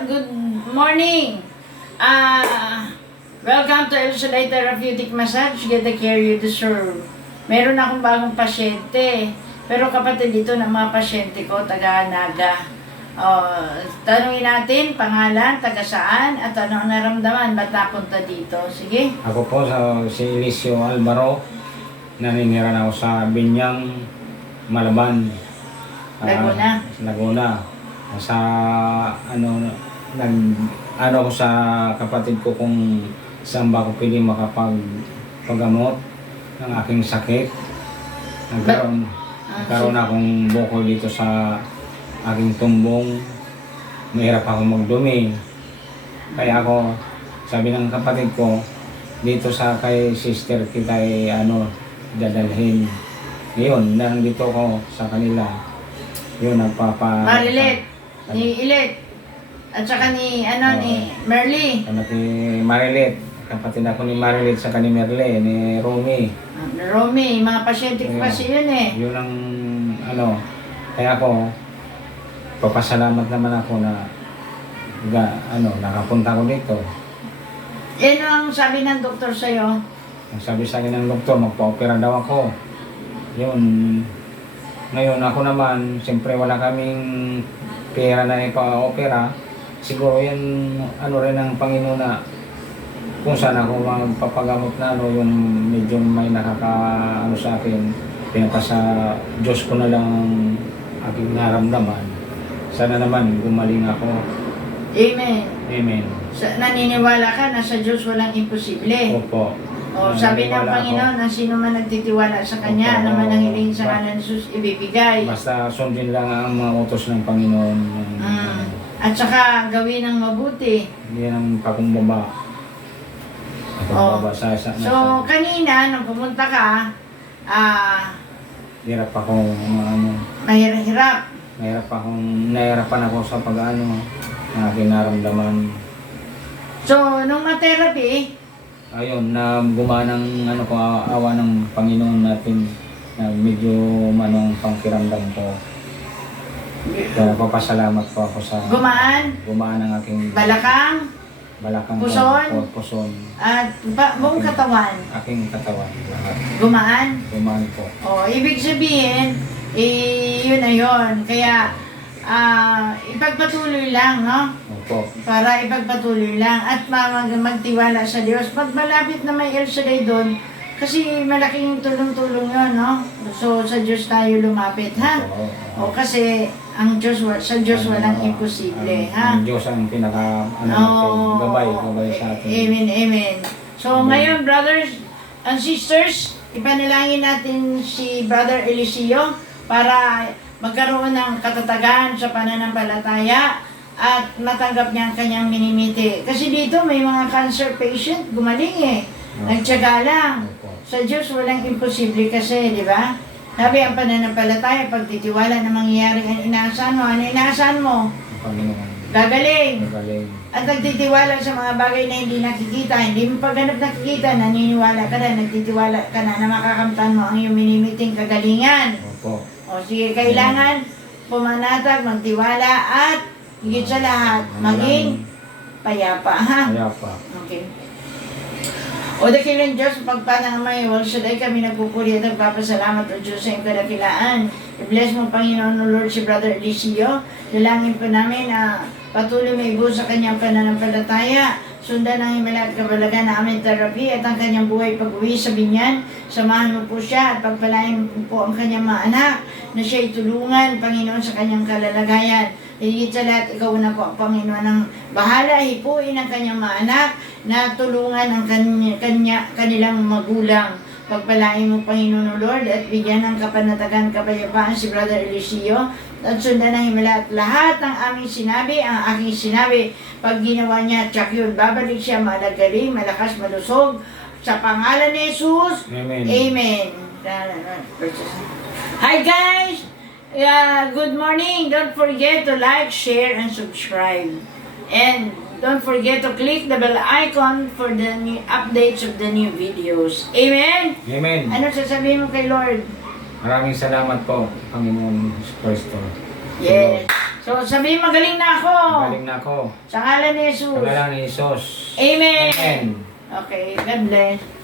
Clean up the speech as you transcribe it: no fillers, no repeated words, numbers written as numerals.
Good morning. Welcome to El Shaddai Therapeutic Massage. Get the care you deserve. Meron akong bagong pasyente. Pero kapatid dito ng mga pasyente ko, taga-Naga. Tanungin natin, pangalan, taga saan, at ano ang naramdaman, ba't napunta dito? Sige. Ako po si Eliseo Alvaro. Naninira na ako sa Binyang, Malaban. Laguna. Laguna. Sa ako sa kapatid ko kung saan ba ako pwede makapagpagamot ng aking sakit. Nagkaroon akong bukol dito sa aking tumbong. Mahirap ako magdumi. Kaya ako, sabi ng kapatid ko, dito sa kay sister kita dadalhin. Ngayon, nandito ko sa kanila. Yun, Marilet, ni Ilet, at saka ni Merly. Ni Marilet, kapatid ako ni Marilet sa ni Merle, ni Romy. Romy, mga pasyente ko kasi yun eh. Yun ang kaya ako, papasalamat naman ako na nakapunta ko dito. Yan ang sabi ng doktor sa'yo. Ang sabi sa akin ng doktor, magpa-opera daw ako. Yun. Ngayon ako naman, siyempre wala kaming pera na ipa-opera. Siguro yan, rin ang Panginoon na kung saan ako magpapagamot na yung medyo may sa akin. Pinapasa Diyos ko na lang aking naramdaman. Sana naman gumaling ako. Amen. Amen. Naniniwala ka na sa Diyos walang imposible. Opo. Sabi ng Panginoon na sino man nagtitiwala sa Kanya, naman ang hiling sa ngalan ni Jesus ibibigay. Basta sundin lang ang mga utos ng Panginoon. At saka gawin ng mabuti. Yan ang pakumbaba. So kanina, nung pumunta ka, hirap ako mahirap. Nahirapan ako sa ng aking naramdaman. So, nung ma-therapy, ayun, na gumanang awa ng Panginoon natin na medyo manong pangkiramdam ko. Kaya papasalamat po ako sa gumaan ang aking balakang puson, at buong katawan. Aking katawan. Gumaan po. Ibig sabihin, yun na yun. Kaya, ipagpatuloy lang, no? Opo. Para ipagpatuloy lang at magtiwala sa Diyos. Pag malapit na may El Shaddai doon, kasi malaking tulong-tulong yun, no? So, sa Diyos tayo lumapit, ha? Kasi sa Diyos walang imposible, ha? Ang Diyos ang pinaka, gabay sa atin. Amen, amen. So, ngayon, brothers and sisters, ipanalangin natin si Brother Eliseo para magkaroon ng katatagan sa pananampalataya at matanggap niya ang kanyang minimiti. Kasi dito may mga cancer patient, gumaling eh. Nagtyaga lang. Sa Diyos walang imposible kasi, di ba? Sabi ang pananampalataya, pagtitiwala na mangyayari ang inaasahan mo. Ano inaasahan mo? Gagaling. At nagtitiwala sa mga bagay na hindi nakikita. Hindi mo pagganap nakikita, naniniwala ka na, nagtitiwala ka na makakamtan mo ang iyong minimiting kagalingan. Opo. Sige, kailangan pumanatag, magtiwala, at higit sa lahat, maging payapa, ha? Payapa. Okay. O dakilang Diyos, pagpanang may El Shaddai kami nagpupuri at nagpapasalamat o Diyos sa iyong kadakilaan. I-bless mo, Panginoon, o Lord, si Brother Eliseo. Dalangin po namin na patuloy may buo sa kanyang pananampalataya. Sundan ang himala at kabalagan na aming therapy at ang kanyang buhay pag-uwi sa binyan. Samahan mo po siya at pagpalain po ang kanyang mga anak na siya'y tulungan, Panginoon, sa kanyang kalalagayan. Higit sa lahat, ikaw na po ang Panginoon ng bahala. Hipuin ang kanyang mga anak na tulungan ang kanilang magulang. Pagpalain mo, Panginoon, Lord, at bigyan ng kapanatagan, kapayapaan si Brother Eliseo. At sundan ng himala at lahat ng aming sinabi, ang aking sinabi, pag ginawa niya, tsak yun, babalik siya malagaling, malakas, malusog. Sa pangalan ni Jesus, Amen. Amen. Hi guys! Good morning. Don't forget to like, share, and subscribe. And don't forget to click the bell icon for the new updates of the new videos. Amen? Amen. Ano sasabihin mo kay Lord? Maraming salamat po, Panginoon Kristo. Yes. So So, sabihin magaling na ako. Galing na ako. Sa ngalan ni Jesus. Sa ngalan ni Jesus. Amen. Amen. Okay, God bless.